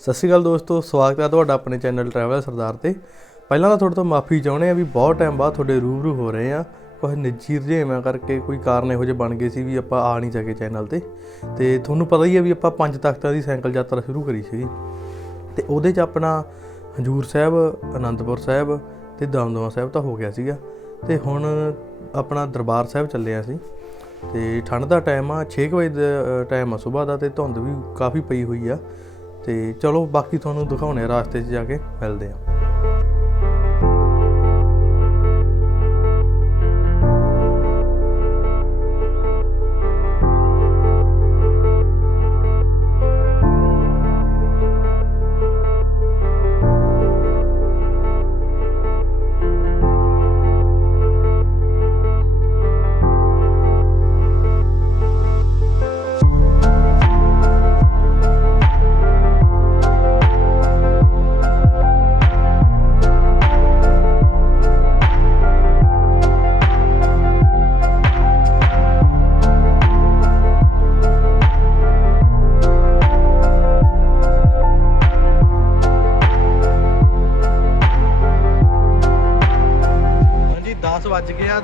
ਸਤਿ ਸ਼੍ਰੀ ਅਕਾਲ ਦੋਸਤੋ, ਸਵਾਗਤ ਹੈ ਤੁਹਾਡਾ ਆਪਣੇ ਚੈਨਲ ਟਰੈਵਲ ਸਰਦਾਰ ਤੇ। ਪਹਿਲਾਂ ਤਾਂ ਤੁਹਾਡੇ ਤੋਂ ਮਾਫੀ ਚਾਹੁੰਦੇ ਆ ਵੀ ਬਹੁਤ ਟਾਈਮ ਬਾਅਦ ਤੁਹਾਡੇ ਰੂਬਰੂ ਹੋ ਰਹੇ ਆ ਕੁਝ ਨਿੱਜੀ ਰੁਝੇਵਾਂ ਕਰਕੇ ਕੋਈ ਕਾਰਨ ਇਹੋ ਜਿਹੇ ਬਣ ਗਏ ਸੀ ਵੀ ਆਪਾਂ ਆ ਨਹੀਂ ਸਕੇ ਚੈਨਲ ਤੇ। ਤੇ ਤੁਹਾਨੂੰ ਪਤਾ ਹੀ ਹੈ ਵੀ ਆਪਾਂ ਪੰਜ ਤਖਤਾਂ ਦੀ ਸਾਈਕਲ ਯਾਤਰਾ ਸ਼ੁਰੂ ਕਰੀ ਸੀ ਤੇ ਉਹਦੇ 'ਚ ਆਪਣਾ ਹਜੂਰ ਸਾਹਿਬ, ਅਨੰਦਪੁਰ ਸਾਹਿਬ ਤੇ ਦਮਦਮਾ ਸਾਹਿਬ ਤਾਂ ਹੋ ਗਿਆ ਸੀਗਾ। ਤੇ ਹੁਣ ਆਪਣਾ ਦਰਬਾਰ ਸਾਹਿਬ ਚੱਲੇ ਆ ਅਸੀਂ। ਤੇ ਠੰਡ ਦਾ ਟਾਈਮ ਆ 6 ਵਜੇ ਦਾ ਟਾਈਮ ਆ ਸਵੇਰ ਦਾ ਤੇ ਧੁੰਦ ਵੀ ਕਾਫੀ ਪਈ ਹੋਈ ਆ। ਤੇ ਚਲੋ ਬਾਕੀ ਤੁਹਾਨੂੰ ਦਿਖਾਉਣੇ ਆ ਰਾਸਤੇ 'ਚ ਜਾ ਕੇ ਮਿਲਦੇ ਆ।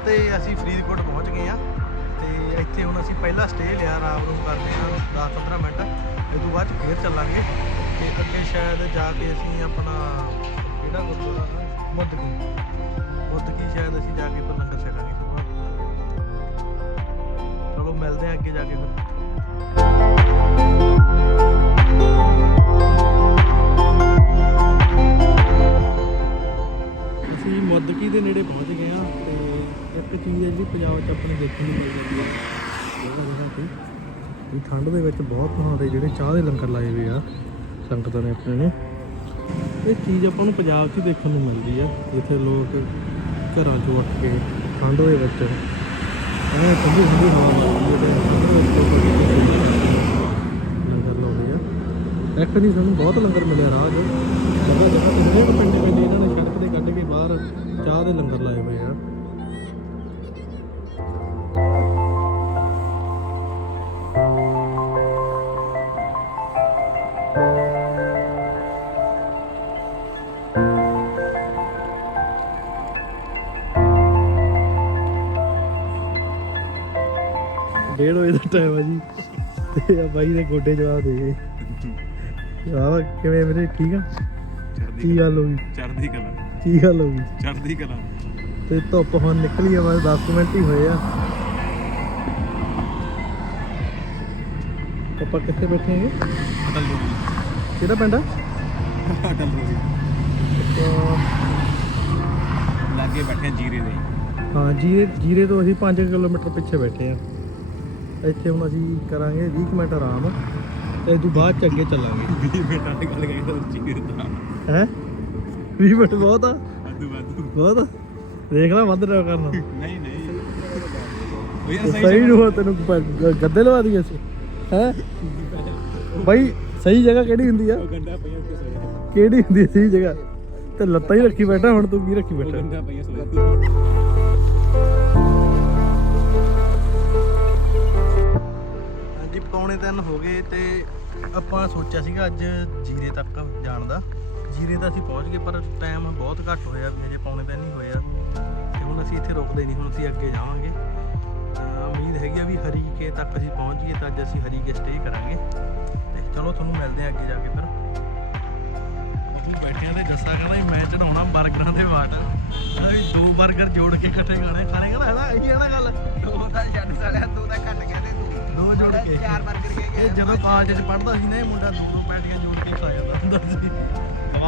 ਤੇ ਅਸੀਂ ਫਰੀਦਕੋਟ ਪਹੁੰਚ ਗਏ ਆ ਤੇ ਇੱਥੇ ਹੁਣ ਅਸੀਂ ਪਹਿਲਾ ਸਟੇ ਲਿਆ ਆਰਾਮ ਰੂਮ ਕਰਦੇ ਆ 10-15 ਮਿੰਟ। ਇਹ ਤੋਂ ਬਾਅਦ 'ਚ ਫੇਰ ਚੱਲਾਂਗੇ ਤੇ ਅੱਗੇ ਸ਼ਾਇਦ ਜਾ ਕੇ ਅਸੀਂ ਆਪਣਾ ਕਿਹੜਾ ਗੁਰਦੁਆਰਾ ਮੁੱਦਕੀ। ਮੁੱਦਕੀ ਸ਼ਾਇਦ ਅਸੀਂ ਜਾ ਕੇ ਫਿਰ ਲੰਗਰ ਛਕਾਂਗੇ। ਚਲੋ ਮਿਲਦੇ ਆ ਅੱਗੇ ਜਾ ਕੇ ਫਿਰ। ਅਸੀਂ ਮੁੱਦਕੀ ਦੇ ਨੇੜੇ ਪਹੁੰਚ ਗਏ ਆ ਤੇ ਇੱਕ ਚੀਜ਼ ਹੈ ਜਿਹੜੀ ਪੰਜਾਬ 'ਚ ਆਪਣੇ ਦੇਖਣ ਨੂੰ ਮਿਲ ਜਾਂਦੀ ਹੈ। ਜਗ੍ਹਾ ਜਗ੍ਹਾ ਤੇ। ਵੀ ਠੰਡ ਦੇ ਵਿੱਚ ਬਹੁਤ ਥਾਂ ਤੇ ਜਿਹੜੇ ਚਾਹ ਦੇ ਲੰਗਰ ਲਾਏ ਹੋਏ ਆ, ਸੰਗਤਾਂ ਨੇ ਆਪਣੇ ਨੇ। ਇਹ ਚੀਜ਼ ਆਪਾਂ ਨੂੰ ਪੰਜਾਬ 'ਚ ਹੀ ਦੇਖਣ ਨੂੰ ਮਿਲਦੀ ਆ, ਜਿੱਥੇ ਲੋਕ ਘਰਾਂ 'ਚੋਂ ਉੱਠ ਕੇ ਠੰਡ ਦੇ ਵਿੱਚ ਐਵੇਂ ਠੰਡੀ ਠੰਡੀ ਹਵਾ ਮਾਰਦੀ ਹੈ ਲੰਗਰ ਲਾਉਂਦੇ ਆ। ਇੱਕ ਨਹੀਂ, ਸਾਨੂੰ ਬਹੁਤ ਲੰਗਰ ਮਿਲਿਆ ਰਾਹ 'ਚ। ਜਗ੍ਹਾ ਜਗ੍ਹਾ ਤੇ ਹਰੇਕ ਪਿੰਡੇ ਪਿੰਡੇ ਇਹਨਾਂ ਨੇ ਸੜਕ ਤੇ ਕੱਢ ਕੇ ਬਾਹਰ ਚਾਹ ਦੇ ਲੰਗਰ ਲਾਏ ਹੋਏ ਆ। ਡੇਢ ਵਜੇ ਦਾ ਟਾਈਮ ਆ ਜੀ। ਤੇ ਆ ਬਾਈ ਦੇ ਗੋਡੇ ਜਵਾਬ ਦੇ ਗਏ। ਆਹ ਕਿਵੇਂ ਮੇਰੇ ਠੀਕ ਆ? ਕੀ ਗੱਲ ਹੋ ਗਈ? ਚੜ੍ਹਦੀ ਕਲਾ। ਕੀ ਗੱਲ ਹੋ ਗਈ? ਚੜ੍ਹਦੀ ਕਲਾ। ਤੇ ਧੁੱਪ ਹੁਣ ਨਿਕਲੀ ਆ ਬਸ 10 ਮਿੰਟ ਹੀ ਹੋਏ ਆ। ਆਪਾਂ ਕਿੱਥੇ ਬੈਠੇ ਹੈਗੇ? ਅਟਲ ਰੋਗੀ ਕਿਹੜਾ ਪਿੰਡ ਆ? ਅਟਲ ਆਪਾਂ- ਲਾਗੇ ਬੈਠੇ ਆ ਜੀਰੇ ਦੇ। ਹਾਂ ਜੀਰੇ ਜੀਰੇ ਤੋਂ ਅਸੀਂ 5 ਕਿਲੋਮੀਟਰ ਪਿੱਛੇ ਬੈਠੇ ਆ। ਇੱਥੇ ਹੁਣ ਅਸੀਂ ਕਰਾਂਗੇ 20 ਕੁ ਮਿੰਟ ਆਰਾਮ। ਤੇ ਤੋਂ ਬਾਅਦ ਚ ਅੱਗੇ ਚੱਲਾਂਗੇ। 20 ਮਿੰਟਾਂ ਦੀ ਗੱਲ ਕਰੀ ਤਾਂ ਜੀਰੇ ਦਾ ਹੈ? 20 ਮਿੰਟ ਬਹੁਤ ਆ। ਵਾਧੂ ਵਾਧੂ। ਬਹੁਤ ਆ। ਦੇਖ ਲੈ ਵੱਧ ਰਿਹਾ ਕਰਨਾ। ਨਹੀਂ ਨਹੀਂ। ਉਹ ਯਾਰ ਸਹੀ ਨੂੰ ਤੈਨੂੰ ਗੱਦੇ ਲਵਾ ਦਈਏ ਅਸੀਂ। ਹੈ? ਬਾਈ ਸਹੀ ਜਗ੍ਹਾ ਕਿਹੜੀ ਹੁੰਦੀ ਆ? ਗੰਡਾ ਪਈਆਂ ਕਿਹੜੀ ਹੁੰਦੀ ਆ ਸਹੀ ਜਗ੍ਹਾ? ਤੇ ਲੱਤਾਂ ਹੀ ਰੱਖੀ ਬੈਠਾ ਹੁਣ ਤੂੰ ਕੀ ਰੱਖੀ ਬੈਠਾ? ਗੰਡਾ ਪਈਆਂ ਸੋਇਆ ਹਾਂਜੀ ਪੌਣੇ ਤਿੰਨ ਹੋ ਗਏ ਤੇ ਆਪਾਂ ਸੋਚਿਆ ਸੀਗਾ ਅੱਜ ਜੀਰੇ ਤੱਕ ਜਾਣ ਦਾ। ਜੀਰੇ ਤਾਂ ਅਸੀਂ ਪਹੁੰਚ ਗਏ ਪਰ ਟਾਈਮ ਬਹੁਤ ਘੱਟ ਹੋਇਆ ਵੀ ਅਜੇ ਪੌਣੇ ਹੀ ਹੋਇਆ ਤੇ ਹੁਣ ਅਸੀਂ ਇੱਥੇ ਰੁਕਦੇ ਨਹੀਂ ਹੁਣ ਅਸੀਂ ਅੱਗੇ ਜਾਵਾਂਗੇ। ਉਮੀਦ ਹੈਗੀ ਆ ਵੀ ਹਰੀਕੇ ਤੱਕ ਅਸੀਂ ਪਹੁੰਚ ਗਏ ਤਾਂ ਅੱਜ ਅਸੀਂ ਹਰੀਕੇ ਸਟੇ ਕਰਾਂਗੇ। ਤੇ ਚਲੋ ਤੁਹਾਨੂੰ ਮਿਲਦੇ ਆ ਅੱਗੇ ਜਾ ਕੇ ਫਿਰ। ਉਹ ਬੈਠਿਆਂ ਤੇ ਜੱਸਾ ਕਹਿੰਦਾ ਮੈਂ ਚੜਾਉਣਾ 버ਗਰਾਂ ਦੇ ਵਾਟ। ਵੀ ਦੋ 버ਗਰ ਜੋੜ ਕੇ ਇਕੱਠੇ ਖਾਣੇ। ਖਾਣੇ ਕਹਿੰਦਾ ਹੈਦਾ ਇਹੀ ਨਾ ਗੱਲ। ਦੋ ਤਾਂ ਛੱਡ ਸਾਲਿਆ ਤੂੰ ਤਾਂ ਘੱਟ ਕਹਿੰਦੇ ਤੂੰ। ਦੋ ਜੋੜ ਕੇ। ਚਾਰ ਬਰਗਰ ਕੇ ਇਹ ਜਦੋਂ ਕਾਲਜ ਚ ਪੜ੍ਹਦਾ ਸੀ ਨਾ ਇਹ ਮੁੰਡਾ ਦੋ ਦੋ ਪੈਟੀਆਂ ਜੋੜ ਕੇ ਖਾ ਜਾਂਦਾ ਹੁੰਦਾ ਸੀ।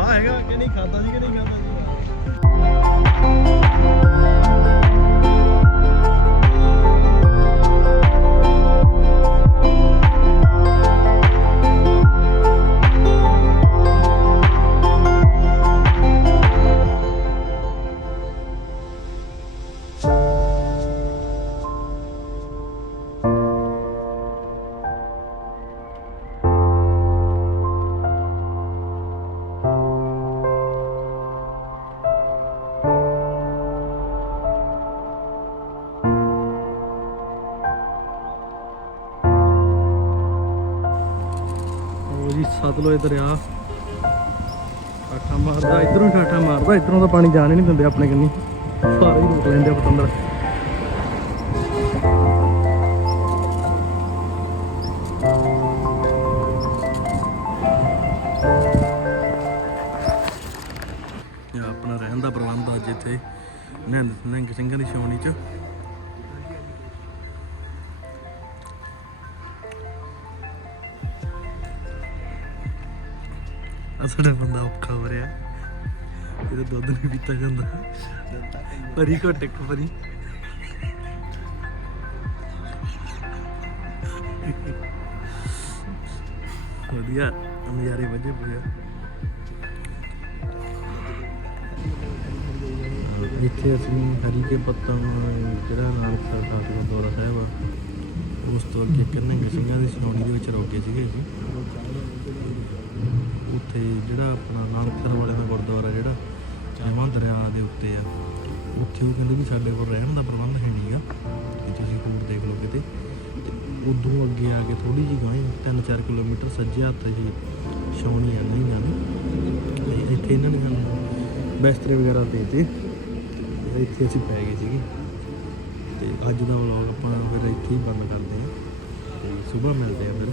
ਹੈਗਾ ਕਿ ਨਹੀਂ ਖਾਦਾ ਸੀ ਕਿ ਨਹੀਂ ਖਾਦਾ ਸੀ ਜੀ, ਸਤਲੁਜ ਦਰਿਆ। ਠਾਠਾ ਮਾਰਦਾ, ਇਧਰੋਂ ਠਾਠਾ ਮਾਰਦਾ, ਇਧਰੋਂ ਤਾਂ ਪਾਣੀ ਜਾਣ ਹੀ ਨਹੀਂ ਦਿੰਦੇ ਆਪਣੇ ਕੰਨੀ। ਸਾਰੇ ਹੀ ਰੋਕ ਲੈਂਦੇ ਆ ਪਤੰਦਰ। ਆਪਣਾ ਰਹਿਣ ਦਾ ਪ੍ਰਬੰਧ ਅੱਜ ਇੱਥੇ ਨਿਹੰਗ ਨਿਹੰਗ ਸਿੰਘਾਂ ਦੀ ਛਾਉਣੀ 'ਚ। ਸਾਡਾ ਬੰਦਾ ਔਖਾ ਹੋ ਰਿਹਾ। ਇਹਦਾ ਦੁੱਧ ਨਹੀਂ ਪੀਤਾ ਜਾਂਦਾ। ਪਰੀ ਘਟ ਇੱਕ ਪਰੀ। ਵਧੀਆ, ਨਜ਼ਾਰੇ ਵਜੇ ਪਏ ਆ। ਅਸੀਂ ਹਰੀ ਕੇ ਪੱਤਨ ਜਿਹੜਾ ਨਾਨਕਸਰ ਖਾਸ ਗੁਰਦੁਆਰਾ ਸਾਹਿਬ ਆ, ਉਸ ਤੋਂ ਅੱਗੇ ਕੰਨੰਗ ਸਿੰਘਾਂ ਦੀ ਛਾਉਣੀ ਦੇ ਵਿੱਚ ਰੋਕੇ ਸੀਗੇ ਜੀ ਉੱਥੇ ਜਿਹੜਾ ਆਪਣਾ ਨਾਨਕਸਰ ਵਾਲੇ ਦਾ ਗੁਰਦੁਆਰਾ ਜਿਹੜਾ ਜਮਾਂ ਦਰਿਆ ਦੇ ਉੱਤੇ ਆ, ਉੱਥੇ ਉਹ ਕਹਿੰਦੇ ਵੀ ਸਾਡੇ ਕੋਲ ਰਹਿਣ ਦਾ ਪ੍ਰਬੰਧ ਹੈ ਨਹੀਂ ਆ ਕਿ ਤੁਸੀਂ ਹੋਰ ਦੇਖ ਲਓ ਕਿਤੇ। ਤੇ ਉਦੋਂ ਅੱਗੇ ਆ ਕੇ ਥੋੜੀ ਜਿਹੀ ਗਾਂ 3-4 ਕਿਲੋਮੀਟਰ ਸੱਜੇ ਹੱਥ ਜੀ ਛਾਉਣੀ ਆ ਨਹੀਂ ਨਾ। ਤੇ ਇੱਥੇ ਇਹਨਾਂ ਨੇ ਸਾਨੂੰ ਬਿਸਤਰੇ ਵਗੈਰਾ ਦੇ ਦਿੱਤੇ ਇੱਥੇ ਅਸੀਂ ਪੈ ਗਏ ਸੀਗੇ। ਤੇ ਅੱਜ ਦਾ ਵਲੌਗ ਆਪਾਂ ਫਿਰ ਇੱਥੇ ਹੀ ਬੰਦ ਕਰਦੇ ਹਾਂ। ਤੇ ਸਵੇਰ ਮਿਲਦੇ ਆ ਫਿਰ।